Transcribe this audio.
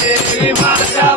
देवी माझ्या